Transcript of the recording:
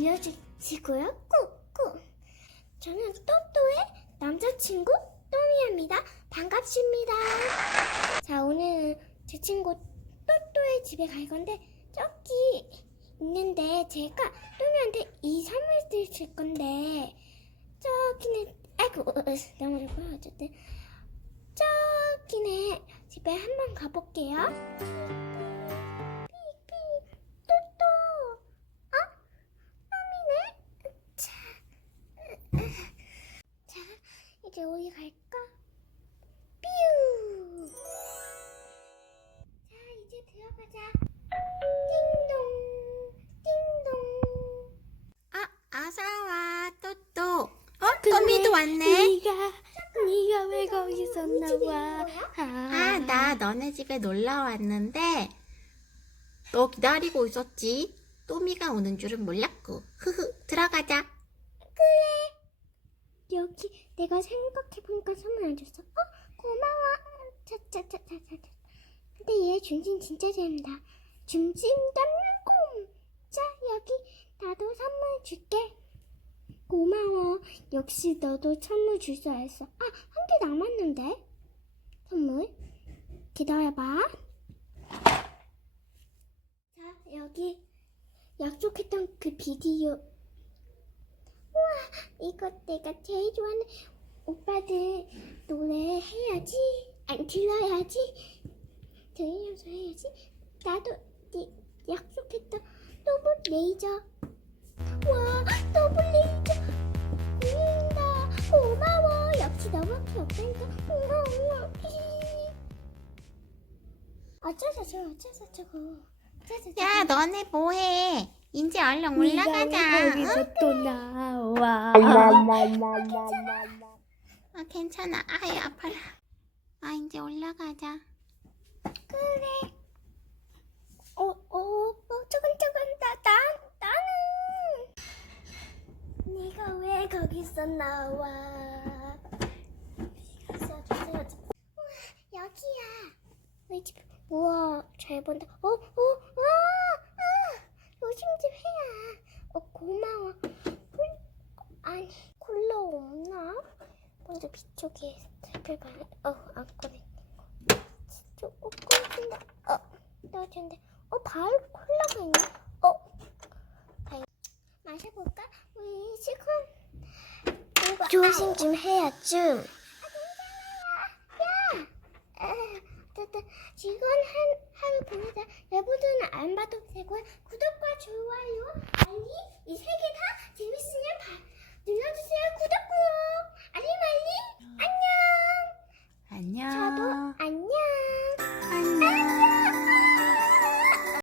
들려주시고요. 꾹꾹. 저는 또또의 남자친구 또미입니다. 반갑습니다. 자, 오늘 제 친구 또또의 집에 갈 건데 저기 있는데 제가 또미한테 이 선물 줄 건데 저기는 아이고 넘어졌고요. 어쨌든 저기네 집에 한번 가볼게요. 자 이제 우리 갈까? 삐우 자 이제 들어가자 띵동 띵동 아, 어서와, 또또. 어, 또미도 왔네. 네가 네가 왜 거기서 나와 아, 나 너네 집에 놀러 왔는데, 너 기다리고 있었지? 또미가 오는 줄은 몰랐고. 흐흐, 들어가자. 여기 내가 생각해보니까 선물 안 줬어. 어? 고마워. 자자자자자. 근데 얘 중심 진짜 잘한다. 중심 땀콩. 자 여기 나도 선물 줄게. 고마워. 역시 너도 선물 줄 줄 알았어. 아, 한 개 남았는데? 선물. 기다려봐. 자, 여기 약속했던 그 비디오. 이거 내가 제일 좋아하는 오빠들 노래 해야지. 안 들어야지. 들으면서 해야지. 나도 네 약속했던 로봇 레이저. 와, 더블 레이저. 보인다. 고마워. 역시 너밖에 없다니까. 우와, 우와. 어쩌저쩌고, 어쩌저쩌고. 어쩌저쩌고. 야, 너네 뭐해? 이제 얼른 올라가자. 응? 거기서 또 나와. 아, 괜찮아. 아이, 아파라. 아, 이제 올라가자. 그래. 어, 어, 어, 조금 조금 나, 나, 나는. 네가 왜 거기서 나와? 여기서 주세요. 우와, 여기야. 우리 집. 우와, 잘 본다. 어, 어, 와, 아, 요즘 집 해야. 어, 고마워. 콜, 아니, 콜라 없나? 먼저 비쪽에 살펴봐야. 어, 안 꺼내. 조금 꺼진다. 어, 넣어준대. 어, 바로 콜라가 있네. 어. 마셔볼까? 우리 지금 조심 좀 해야 좀. 야, 야, 어쨌든 지금 한 보내자. 여러분들은 안 봐도 되고요. 구독과 좋아요, 알림 이세 개